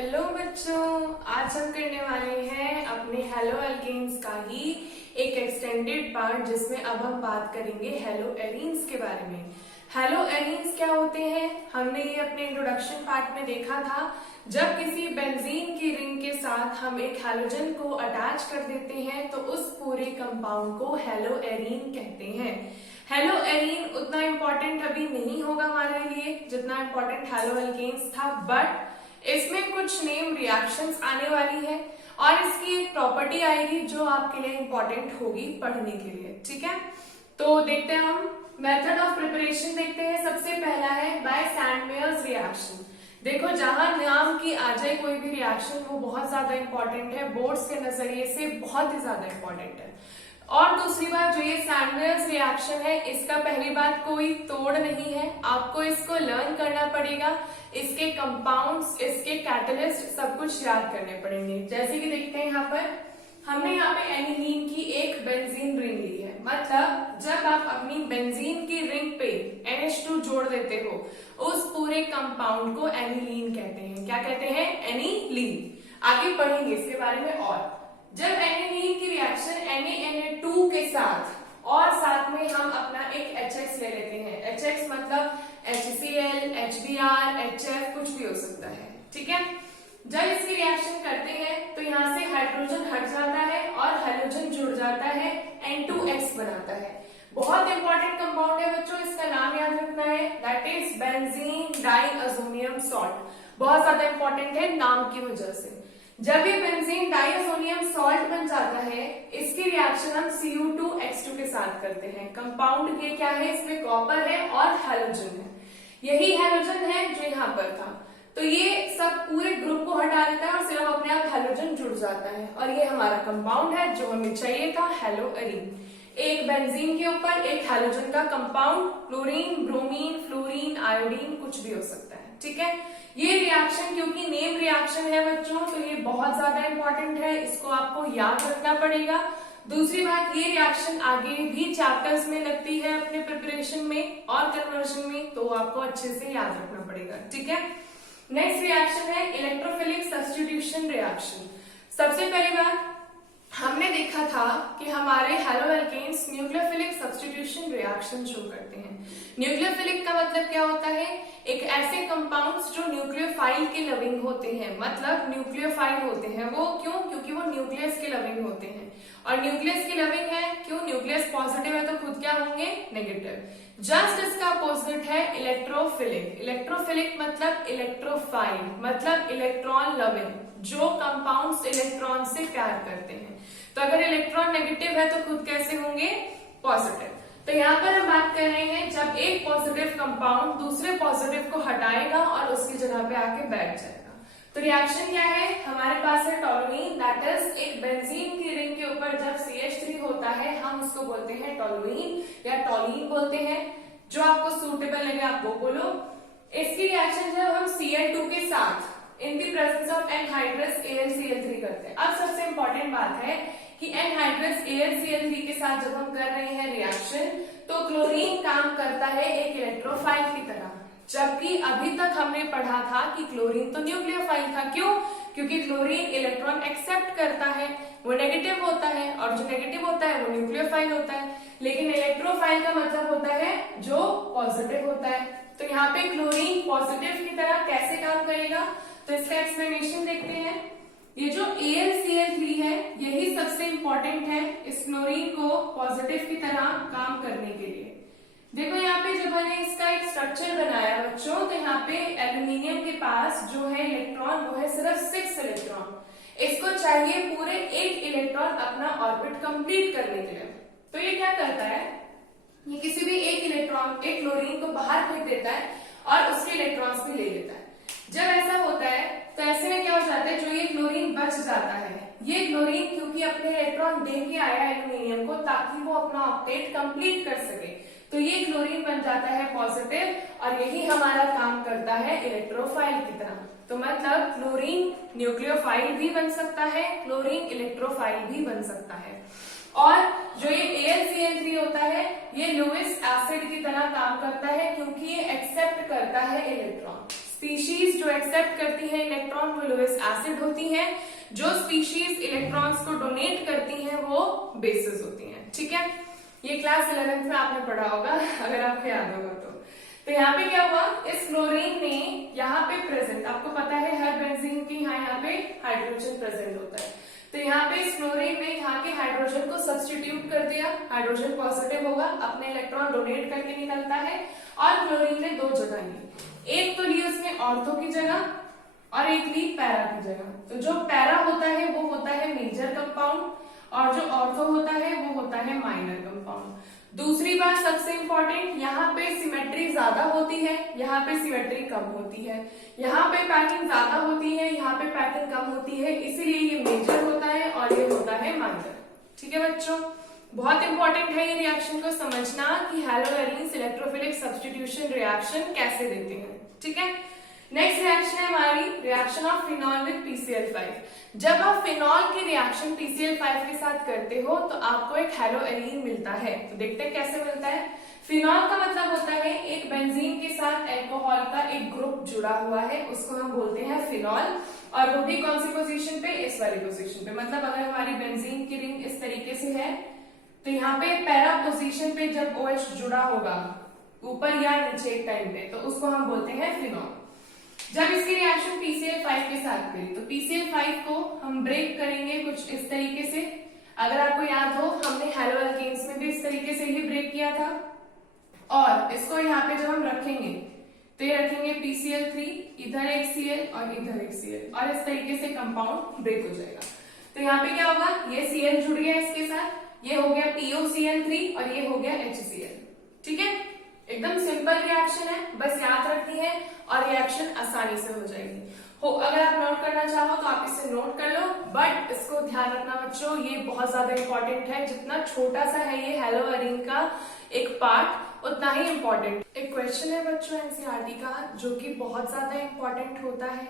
Hello बच्चों, आज हम करने वाले हैं अपने हेलो एल्केन्स का ही एक एक्सटेंडेड पार्ट, जिसमें अब हम बात करेंगे हेलो एरीन्स के बारे में। हेलो एरीन्स क्या होते हैं, हमने ये अपने इंट्रोडक्शन पार्ट में देखा था। जब किसी बेंजीन की रिंग के साथ हम एक हैलोजन को अटैच कर देते हैं तो उस पूरे कंपाउंड को हेलो एरीन कहते हैं। हेलो एरीन उतना इंपॉर्टेंट अभी नहीं होगा हमारे लिए जितना इंपॉर्टेंट हेलो एल्केन्स था, बट इसमें कुछ नेम रिएक्शंस आने वाली है और इसकी एक प्रॉपर्टी आएगी जो आपके लिए इंपॉर्टेंट होगी पढ़ने के लिए। ठीक है, तो देखते हैं हम मेथड ऑफ प्रिपरेशन। देखते हैं, सबसे पहला है बाय सैंडमेयर्स रिएक्शन। देखो, जहां नाम की आ जाए कोई भी रिएक्शन वो बहुत ज्यादा इंपॉर्टेंट है, बोर्ड्स के नजरिए से बहुत ही ज्यादा इंपॉर्टेंट है। और दूसरी बात, जो ये सैंडमेयर्स रिएक्शन है, इसका पहली बात कोई तोड़ नहीं है, आपको इसको लर्न करना पड़ेगा। इसके कंपाउंड्स, इसके कैटलिस्ट सब कुछ याद करने पड़ेंगे। जैसे कि देखते हैं यहाँ पर हमने यहाँ पे एनिलीन की एक बेंजीन रिंग ली है। मतलब जब आप अपनी बेंजीन की रिंग पे NH2 जोड़ देते हो, उस पूरे कंपाउंड को एनिलीन कहते हैं। क्या कहते हैं? एनिलीन। आगे पढ़ेंगे इसके बारे में। और जब एनिलीन की रिएक्शन NaNA2 के साथ और साथ में हम अपना एक HX ले लेते हैं। HX मतलब HCl, HBr, HF कुछ भी हो सकता है। ठीक है, जब इसकी रिएक्शन करते हैं तो यहाँ से हाइड्रोजन हट जाता है और हाइड्रोजन जुड़ जाता है, N2X बनाता है। बहुत इंपॉर्टेंट कंपाउंड है बच्चों, इसका नाम याद रखना है, दैट इज बेंजीन डाइअज़ोनियम सॉल्ट। बहुत ज्यादा इंपॉर्टेंट है नाम की वजह से। जब ये बेंजीन डाइअज़ोनियम सॉल्ट बन जाता है, इसकी रिएक्शन हम Cu2X2 के साथ करते हैं। कंपाउंड ये क्या है, इसमें कॉपर है और हैलोजन है। यही हैलोजन है जो यहाँ पर था, तो ये सब पूरे ग्रुप को हटा देता है और सिर्फ अपने आप हैलोजन जुड़ जाता है और ये हमारा कंपाउंड है जो हमें चाहिए था, हेलो एरीन। एक बेंजीन के ऊपर एक हैलोजन का compound, chlorine, bromine, fluorine, iodine कुछ भी हो सकता है। ठीक है, ये रिएक्शन क्योंकि नेम रिएक्शन है बच्चों, तो ये बहुत ज्यादा इंपॉर्टेंट है, इसको आपको याद रखना पड़ेगा। दूसरी बात, ये रिएक्शन आगे भी चैप्टर्स में लगती है अपने प्रिपरेशन में और कन्वर्जन में, तो आपको अच्छे से याद रखना पड़ेगा। ठीक है, नेक्स्ट रिएक्शन है इलेक्ट्रोफिलिक सब्स्टिट्यूशन रिएक्शन। सबसे पहली बात, हमने देखा था कि हमारे haloalkanes nucleophilic substitution reaction show करते हैं। न्यूक्लियोफिलिक का मतलब क्या होता है? एक ऐसे कंपाउंड्स जो न्यूक्लियोफाइल के लविंग होते हैं, मतलब न्यूक्लियोफाइल होते हैं। वो क्यों? क्योंकि वो न्यूक्लियस के लविंग होते हैं। और न्यूक्लियस की लविंग है क्यों? न्यूक्लियस पॉजिटिव है तो खुद क्या होंगे? नेगेटिव। जस्ट इसका अपोजिट है इलेक्ट्रोफिलिक। इलेक्ट्रोफिलिक मतलब इलेक्ट्रोफाइल, मतलब इलेक्ट्रॉन लविंग, जो कंपाउंड्स इलेक्ट्रॉन से प्यार करते हैं। तो अगर इलेक्ट्रॉन नेगेटिव है तो खुद कैसे होंगे? पॉजिटिव। तो यहाँ पर हम बात कर रहे हैं जब एक पॉजिटिव कंपाउंड दूसरे पॉजिटिव को हटाएगा और उसकी जगह पे आके बैठ जाएगा। तो रिएक्शन क्या है? हमारे पास है टोलुइन, दैट इज एक बेंजीन की रिंग के ऊपर जब CH3 होता है हम उसको बोलते हैं टोलुइन या टोलीन बोलते हैं। जो आपको सूटेबल लगे आप वो बोलो। इसकी रिएक्शन जब हम Cl2 के साथ इन the presence of anhydrous AlCl3 करते हैं। अब सबसे इंपॉर्टेंट बात है कि एनहाइड्रस AlCl3 के साथ जब हम कर रहे हैं रिएक्शन, तो क्लोरीन काम करता है एक इलेक्ट्रोफाइल की तरह, जबकि अभी तक हमने पढ़ा था कि क्लोरीन तो न्यूक्लियोफाइल था। क्यों? क्योंकि क्लोरीन इलेक्ट्रॉन एक्सेप्ट करता है, वो नेगेटिव होता है, और जो नेगेटिव होता है वो न्यूक्लियोफाइल होता है। लेकिन इलेक्ट्रोफाइल का मतलब होता है जो पॉजिटिव होता है। तो यहाँ पे क्लोरीन पॉजिटिव की तरह कैसे काम करेगा, तो इसका एक्सप्लेनेशन देखते हैं। ये जो AlCl3 है यही सबसे इंपॉर्टेंट है इस क्लोरीन को पॉजिटिव की तरह काम करने के लिए। देखो यहाँ पे जब मैंने इसका एक स्ट्रक्चर बनाया बच्चों, तो यहाँ पे एल्यूमिनियम के पास जो है इलेक्ट्रॉन वो है सिर्फ 6 इलेक्ट्रॉन। इसको चाहिए पूरे 8 इलेक्ट्रॉन अपना ऑर्बिट कंप्लीट करने के लिए। तो ये क्या करता है, ये किसी भी एक इलेक्ट्रॉन, एक क्लोरीन को बाहर फेंक देता है और उसके इलेक्ट्रॉन्स भी ले लेता है। जब ऐसा होता है तो ऐसे में क्या हो जाता है, जो ये क्लोरीन बच जाता है, ये क्लोरीन क्योंकि अपने इलेक्ट्रॉन दे के आया एल्यूमिनियम को ताकि वो अपना ऑक्टेट कंप्लीट कर सके, तो ये क्लोरीन बन जाता है पॉजिटिव और यही हमारा काम करता है इलेक्ट्रोफाइल की तरह। तो मतलब क्लोरीन न्यूक्लियोफाइल भी बन सकता है, क्लोरीन इलेक्ट्रोफाइल भी बन सकता है। और जो ये AlCl3 होता है ये लुईस एसिड की तरह काम करता है क्योंकि ये एक्सेप्ट करता है इलेक्ट्रॉन। स्पीशीज जो एक्सेप्ट करती है इलेक्ट्रॉन वो लुईस एसिड होती हैं, जो स्पीशीज इलेक्ट्रॉन्स को डोनेट करती हैं वो बेसिस होती हैं। ठीक है, ये क्लास 11th में आपने पढ़ा होगा अगर आपको याद होगा तो यहाँ पे क्या हुआ, इस क्लोरीन में यहाँ पे प्रेजेंट, आपको पता है हर बेंजीन के यहाँ पे हाइड्रोजन प्रेजेंट होता है, तो यहाँ पे इस क्लोरीन में यहाँ के हाइड्रोजन को सब्स्टिट्यूट कर दिया, हाइड्रोजन पॉजिटिव होगा, अपने इलेक्ट्रॉन डोनेट करके निकलता है, और क्लोरीन ने 2 जगह ली, एक तो ली उसने ऑर्थो की जगह और एक ली पैरा की जगह। तो जो पैरा होता है वो होता है मेजर कंपाउंड और जो ऑर्थो होता है वो होता है माइनर कंपाउंड। दूसरी बात सबसे इंपॉर्टेंट, यहाँ पे सिमेट्री ज्यादा होती है, यहाँ पे सिमेट्री कम होती है, यहाँ पे पैकिंग ज्यादा होती है, यहाँ पे पैकिंग कम होती है, इसीलिए ये मेजर होता है और ये होता है माइनर। ठीक है बच्चों, बहुत इंपॉर्टेंट है ये रिएक्शन को समझना कि हैलोएरीन्स इलेक्ट्रोफिलिक सब्स्टिट्यूशन रिएक्शन कैसे देते हैं। ठीक है, नेक्स्ट रिएक्शन है हमारी reaction of phenol with PCl5। जब आप फिनॉल की रिएक्शन PCl5 के साथ करते हो तो आपको एक हैलोएरीन मिलता है। तो देखते हैं कैसे मिलता है। फिनॉल का मतलब होता है एक बेंजीन के साथ अल्कोहल का एक ग्रुप जुड़ा हुआ है, उसको हम बोलते हैं फिनॉल, और वो भी कौन सी पोजीशन पे, इस वाली पोजीशन पे। मतलब अगर हमारी बेंजीन की रिंग इस तरीके से है तो यहाँ पे पैरा पोजीशन पे जब OH जुड़ा होगा ऊपर या नीचे एक टाइम पे, तो उसको हम बोलते हैं फिनॉल। जब इसकी रिएक्शन PCl5 के साथ करी तो PCl5 को हम ब्रेक करेंगे कुछ इस तरीके से। अगर आपको याद हो हमने हैलोअल्केन्स में भी इस तरीके से ही ब्रेक किया था, और इसको यहाँ पे जब हम रखेंगे तो ये रखेंगे PCl3, इधर एक Cl और इधर एक Cl, और इस तरीके से कंपाउंड ब्रेक हो जाएगा। तो यहाँ पे क्या होगा, ये Cl जुड़ गया इसके साथ, ये हो गया POCl3 और ये हो गया HCl। ठीक है, एकदम सिंपल रिएक्शन है, बस याद रखनी है और रिएक्शन आसानी से हो जाएगी। अगर आप नोट करना चाहो तो आप इसे नोट कर लो, बट इसको ध्यान रखना बच्चों, ये बहुत ज्यादा इंपॉर्टेंट है। जितना छोटा सा है ये हैलोएरीन का एक पार्ट, उतना ही इंपॉर्टेंट। एक क्वेश्चन है बच्चों एनसीईआरटी का जो कि बहुत ज्यादा इंपॉर्टेंट होता है,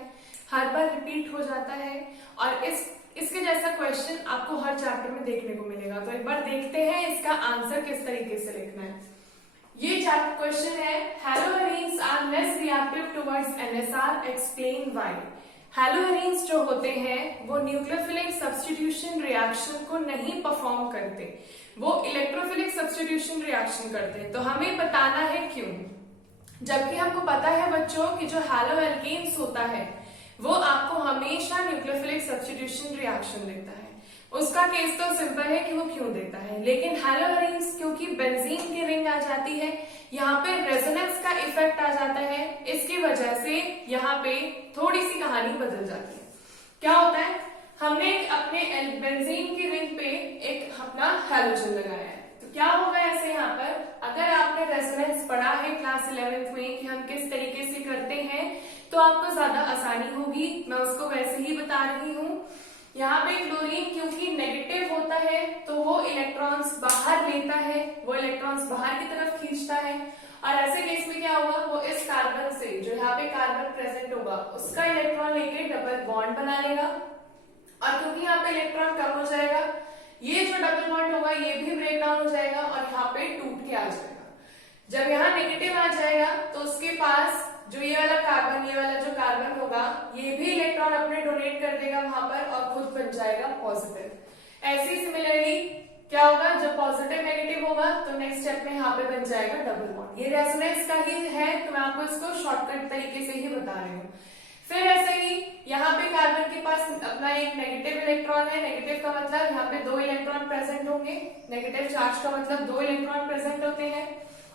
हर बार रिपीट हो जाता है, और इसके जैसा क्वेश्चन आपको हर चैप्टर में देखने को मिलेगा। तो एक बार देखते हैं इसका आंसर किस तरीके से लिखना है। ये चैप्टर क्वेश्चन है, haloarenes are less reactive towards NSR, explain why. Haloarenes जो होते हैं वो न्यूक्लियोफिलिक सब्स्टिट्यूशन रिएक्शन को नहीं परफॉर्म करते, वो इलेक्ट्रोफिलिक सब्स्टिट्यूशन रिएक्शन करते हैं। तो हमें बताना है क्यों, जबकि हमको पता है बच्चों कि जो हैलोअल्केन्स होता है वो आपको हमेशा न्यूक्लियोफिलिक सब्स्टिट्यूशन रिएक्शन देता है। उसका केस तो सिंपल है कि वो क्यों देता है, लेकिन हैलोएरीन्स क्योंकि बेंजीन की रिंग आ जाती है, यहाँ पे रेजोनेंस का इफेक्ट आ जाता है, इसकी वजह से यहाँ पे थोड़ी सी कहानी बदल जाती है। क्या होता है, हमने अपने बेंजीन की रिंग पे एक अपना हैलोजन लगाया है, तो क्या होगा ऐसे यहाँ पर, अगर आपने रेजोनेंस पढ़ा है क्लास 11th में कि हम किस तरीके से करते हैं, तो आपको ज्यादा आसानी होगी। मैं उसको वैसे ही बता रही हूँ। यहाँ पे क्लोरीन क्योंकि नेगेटिव होता है तो वो इलेक्ट्रॉन्स बाहर लेता है, वो इलेक्ट्रॉन्स बाहर की तरफ खींचता है, और ऐसे केस में क्या होगा, वो इस कार्बन से जो यहाँ पे कार्बन प्रेजेंट होगा उसका इलेक्ट्रॉन लेके डबल बॉन्ड बना लेगा, और क्योंकि यहाँ पे इलेक्ट्रॉन कम हो जाएगा, ये जो डबल बॉन्ड होगा ये भी ब्रेक डाउन हो जाएगा और यहाँ पे टूट के आ जाएगा। जब यहाँ नेगेटिव आ जाएगा तो उसके पास जो ये वाला कार्बन, ये वाला जो कार्बन होगा, ये भी इलेक्ट्रॉन अपने डोनेट कर देगा वहां पर और खुद बन जाएगा पॉजिटिव। ऐसी सिमिलरली क्या होगा, जब पॉजिटिव नेगेटिव होगा तो नेक्स्ट स्टेप में यहाँ पे बन जाएगा डबल बॉन्ड। ये रेजोनेंस का ही है, तो मैं आपको इसको शॉर्टकट तरीके से ही बता रही हूँ। फिर ऐसे ही यहाँ पे कार्बन के पास अपना एक नेगेटिव इलेक्ट्रॉन है, नेगेटिव का मतलब यहाँ पे 2 इलेक्ट्रॉन प्रेजेंट होंगे, नेगेटिव चार्ज का मतलब 2 इलेक्ट्रॉन प्रेजेंट होते हैं,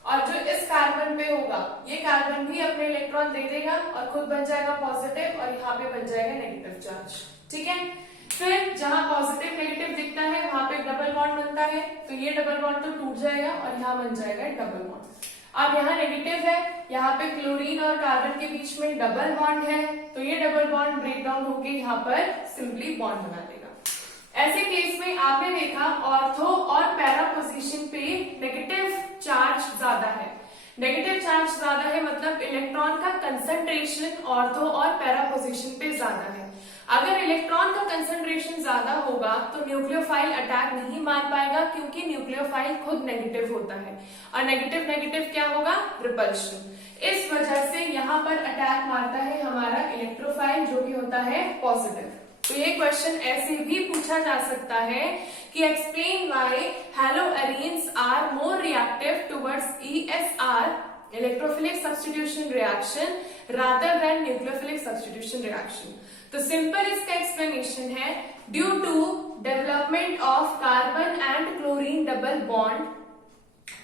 और जो इस कार्बन पे होगा ये कार्बन भी अपने इलेक्ट्रॉन दे देगा और खुद बन जाएगा पॉजिटिव, और यहाँ पे बन जाएगा नेगेटिव चार्ज। ठीक है, फिर जहां पॉजिटिव नेगेटिव दिखता है वहां पे डबल बॉन्ड बनता है, तो ये डबल बॉन्ड तो टूट जाएगा और यहाँ बन जाएगा डबल बॉन्ड। अब यहाँ नेगेटिव है, यहाँ पे क्लोरीन और कार्बन के बीच में डबल बॉन्ड है, तो ये डबल बॉन्ड ब्रेक डाउन होके यहाँ पर सिंपली बॉन्ड बना देगा। ऐसे केस में आपने देखा ऑर्थो और पैरा पोजीशन पे नेगेटिव चार्ज ज्यादा है। नेगेटिव चार्ज ज्यादा है मतलब इलेक्ट्रॉन का कंसंट्रेशन ऑर्थो और पैरा पोजीशन पे ज्यादा है। अगर इलेक्ट्रॉन का कंसंट्रेशन ज्यादा होगा तो न्यूक्लियोफाइल अटैक नहीं मार पाएगा, क्योंकि न्यूक्लियोफाइल खुद नेगेटिव होता है, और नेगेटिव नेगेटिव क्या होगा, रिपल्शन। इस वजह से यहाँ पर अटैक मारता है हमारा इलेक्ट्रोफाइल, जो कि होता है पॉजिटिव। तो ये क्वेश्चन ऐसे भी पूछा जा सकता है कि explain why haloarenes are more reactive towards ESR, electrophilic substitution reaction, rather than nucleophilic substitution reaction. तो सिंपल इसका एक्सप्लेनेशन है, due to development of carbon and chlorine double bond,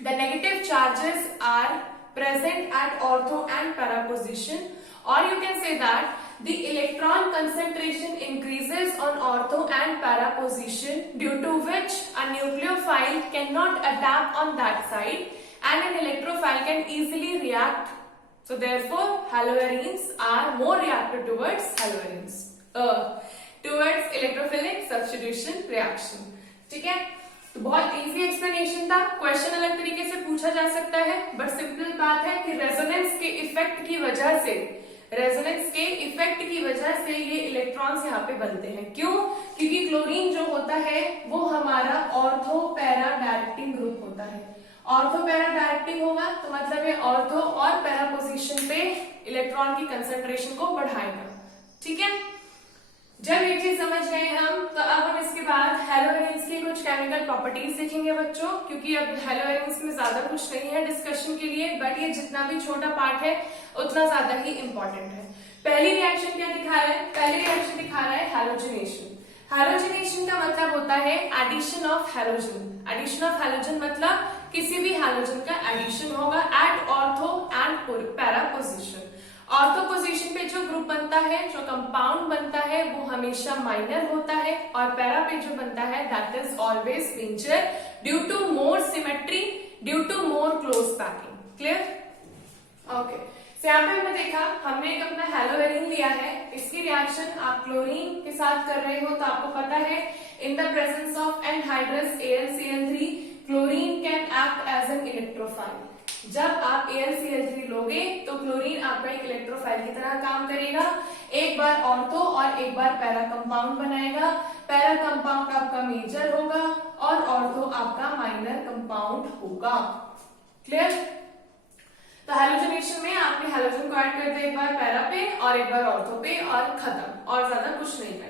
the negative charges are present at ortho and para position, or you can say that the electron concentration increases on ortho and para position, due to which a nucleophile cannot adapt on that side and an electrophile can easily react. So therefore haloarenes are more reactive towards towards electrophilic substitution reaction. ठीक है, तो बहुत easy explanation था। Question अलग तरीके से पूछा जा सकता है, बट सिंपल बात है कि रेजोनेंस के इफेक्ट की वजह से ये इलेक्ट्रॉन्स यहाँ पे बनते हैं। क्यों? क्योंकि क्लोरीन जो होता है वो हमारा ऑर्थो पैरा डायरेक्टिंग ग्रुप होता है। ऑर्थो पैरा डायरेक्टिंग होगा तो मतलब ये ऑर्थो और पैरा पोजीशन पे इलेक्ट्रॉन की कंसेंट्रेशन को बढ़ाएगा। ठीक है, जब ये चीज समझ गए हम, तो अब हम इसके बाद हैलोएरीन्स की कुछ केमिकल प्रॉपर्टीज देखेंगे बच्चों, क्योंकि अब हैलोएरीन्स में ज्यादा कुछ नहीं है डिस्कशन के लिए, बट ये जितना भी छोटा पार्ट है उतना ज्यादा ही इंपॉर्टेंट है। पहली रिएक्शन क्या दिखा रहा है? पहली रिएक्शन दिखा रहा है हैलोजिनेशन। हैलोजिनेशन का मतलब होता है addition of halogen. Addition of halogen मतलब किसी भी हैलोजन का एडिशन होगा at ortho and para position. Ortho position पे जो ग्रुप बनता है, जो कंपाउंड बनता है, वो हमेशा माइनर होता है, और पैरा पे जो बनता है that is always major, due to more symmetry, due to more close packing. Clear? Okay, यहाँ पे हमने देखा, हमने एक अपना हैलोएरीन लिया है, इसकी रिएक्शन आप क्लोरीन के साथ कर रहे हो, तो आपको पता है in the presence of anhydrous AlCl3 chlorine can act as an electrophile. जब आप AlCl3 लोगे तो क्लोरीन आपका एक इलेक्ट्रोफाइल की तरह काम करेगा, एक बार ऑर्थो और एक बार पैरा कंपाउंड बनाएगा। पैरा कंपाउंड आपका मेजर होगा और ऑर्थो आपका माइनर कंपाउंड होगा। क्लियर? तो हैलोजनेशन में आपने हैलोजन को ऐड कर दिया एक बार पैरा पे और एक बार ऑर्थो पे, और खत्म, और ज्यादा कुछ नहीं करना।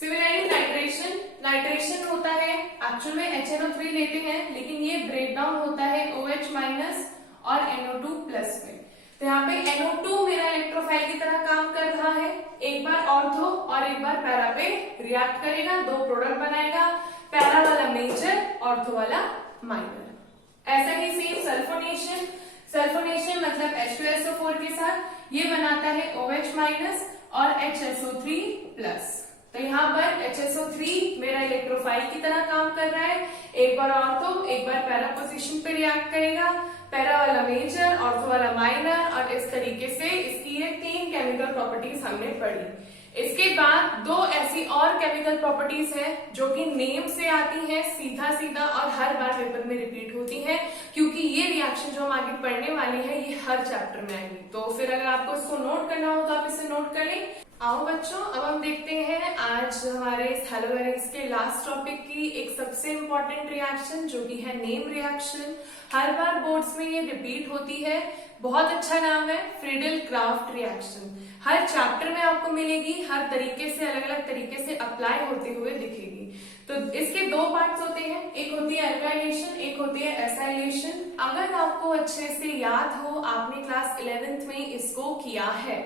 सिमिलरली नाइट्रेशन, नाइट्रेशन होता है, एक्चुअल में HNO3 लेते हैं, लेकिन ये ब्रेक डाउन होता है OH माइनस और NO2 प्लस में। तो यहाँ पे NO2 मेरा इलेक्ट्रोफाइल की तरह काम कर रहा है, एक बार ऑर्थो और एक बार पैरा पे रिएक्ट करेगा, दो प्रोडक्ट बनाएगा, पैरा वाला मेजर, ऑर्थो वाला माइनर। ऐसा ही सेम सल्फोनेशन, सल्फोनेशन मतलब H2SO4 के साथ ये बनाता है OH माइनस और HSO3 प्लस। तो यहाँ पर HSO3 मेरा इलेक्ट्रोफाइल की तरह काम कर रहा है, एक बार ऑर्थो एक बार पैरा पोजीशन पे रिएक्ट करेगा, पैरा वाला मेजर, ऑर्थो वाला माइनर, और इस तरीके से इसकी ये 3 केमिकल प्रॉपर्टीज हमने पढ़ी। इसके बाद 2 ऐसी और केमिकल प्रॉपर्टीज हैं जो कि नेम से आती हैं सीधा सीधा और हर बार पेपर में रिपीट होती हैं, क्योंकि ये रिएक्शन जो हम आगे पढ़ने वाले हैं ये हर चैप्टर में आएगी। तो फिर अगर आपको इसको नोट करना हो तो आप इसे नोट कर लें। आओ बच्चों, अब हम देखते हैं आज हमारे हैलोएरीन्स के लास्ट टॉपिक की एक सबसे इंपॉर्टेंट रिएक्शन, जो कि है नेम रिएक्शन। हर बार बोर्ड्स में ये रिपीट होती है, बहुत अच्छा नाम है, फ्रीडल क्राफ्ट रिएक्शन। हर चैप्टर में आपको मिलेगी, हर तरीके से अलग अलग तरीके से अप्लाई होते हुए दिखेगी। तो इसके 2 पार्ट्स होते हैं, एक होती है अल्काइलेशन, एक होती है एसाइलेशन। अगर आपको अच्छे से याद हो, आपने क्लास 11th में इसको किया है।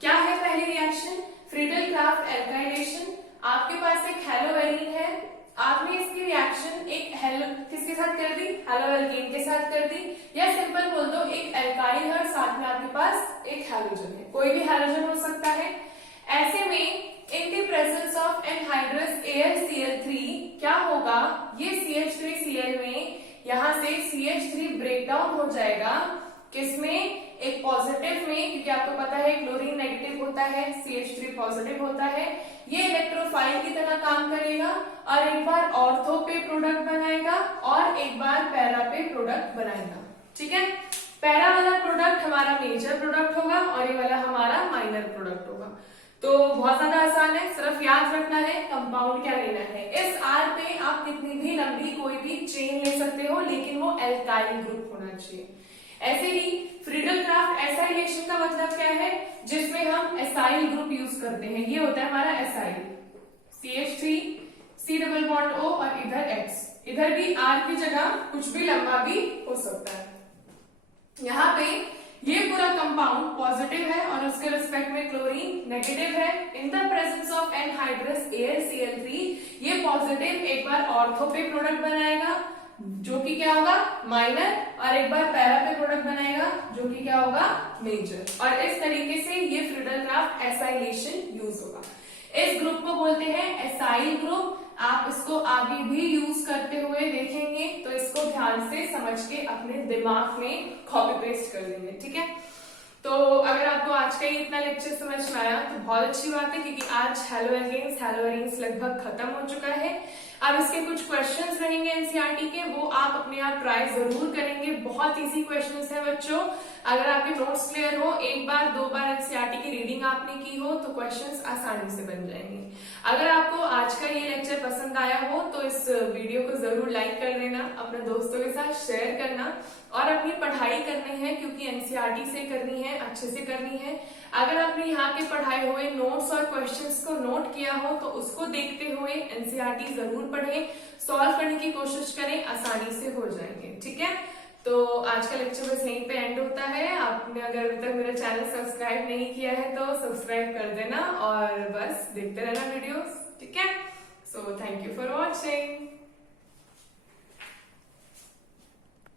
क्या है पहली रिएक्शन? Friedel craft alkylation. आपके पास एक हैलोएरीन है, आपने इसकी रिएक्शन एक किसके साथ कर दी? हैलोएल्केन के साथ कर दी, या सिंपल बोल दो एक एल्काइल है और साथ में आपके पास एक हैलोजन है, कोई भी हैलोजन हो सकता है। ऐसे में इन the presence of anhydrous AlCl3 क्या होगा? ये CH3Cl में यहाँ से CH3 ब्रेक डाउन हो जाएगा, किसमें? एक पॉजिटिव में, क्योंकि आपको पता है क्लोरीन नेगेटिव होता है, CH3 पॉजिटिव होता है। ये इलेक्ट्रोफाइल की तरह काम करेगा और एक बार ऑर्थो पे प्रोडक्ट बनाएगा और एक बार पैरा पे प्रोडक्ट बनाएगा। ठीक है, पैरा वाला प्रोडक्ट हमारा मेजर प्रोडक्ट होगा और ये वाला हमारा माइनर प्रोडक्ट होगा। तो बहुत ज्यादा आसान है, सिर्फ याद रखना है कंपाउंड क्या लेना है। इस R पे आप कितनी भी लंबी कोई भी चेन ले सकते हो, लेकिन वो एल्काइल ग्रुप होना चाहिए। ऐसे ही फ्रीडल क्राफ्ट एसाइलेशन का मतलब क्या है, जिसमें हम एसाइल ग्रुप यूज करते हैं। ये होता है हमारा acyl, CH3 C double bond O और इधर X, इधर भी R की जगह कुछ भी लंबा भी हो सकता है। यहाँ पे ये पूरा कंपाउंड पॉजिटिव है और उसके रिस्पेक्ट में क्लोरीन नेगेटिव है। In the presence of anhydrous AlCl3 ये पॉजिटिव एक बार ऑर्थो पे प्रोडक्ट बनाएगा जो कि क्या होगा माइनर, और एक बार पैरा पे प्रोडक्ट बनाएगा जो कि क्या होगा मेजर, और इस तरीके से ये फ्रीडल क्राफ्ट एसाइलेशन यूज होगा। इस ग्रुप को बोलते हैं एसाइल ग्रुप। आप इसको आगे भी यूज करते हुए देखेंगे तो इसको ध्यान से समझ के अपने दिमाग में कॉपी पेस्ट कर लेंगे, ठीक है। तो अगर आपको आज का ये इतना लेक्चर समझ में आया तो बहुत अच्छी बात है, क्योंकि आज हेलो एरेन्स लगभग खत्म हो चुका है। अब इसके कुछ क्वेश्चंस रहेंगे एनसीईआरटी के, वो आप अपने आप ट्राई जरूर करेंगे। बहुत इजी क्वेश्चंस है बच्चों। अगर आपके नोट्स क्लियर हो, एक बार दो बार एनसीईआरटी की रीडिंग आपने की हो तो क्वेश्चंस आसानी से बन जाएंगे। अगर आपको आज का ये लेक्चर पसंद आया हो तो इस वीडियो को जरूर लाइक कर देना, अपने दोस्तों के साथ शेयर करना, और अपनी पढ़ाई करनी है क्योंकि एनसीईआरटी से करनी है, अच्छे से करनी है। अगर आपने यहाँ के पढ़ाए हुए नोट्स और क्वेश्चंस को नोट किया हो तो उसको देखते हुए एनसीईआरटी जरूर पढ़ें, सॉल्व करने की कोशिश करें, आसानी से हो जाएंगे, ठीक है। तो आज का लेक्चर बस यहीं पे एंड होता है। आपने अगर अभी तक मेरा चैनल सब्सक्राइब नहीं किया है तो सब्सक्राइब कर देना और बस देखते रहना वीडियोस, ठीक है। So thank you for watching.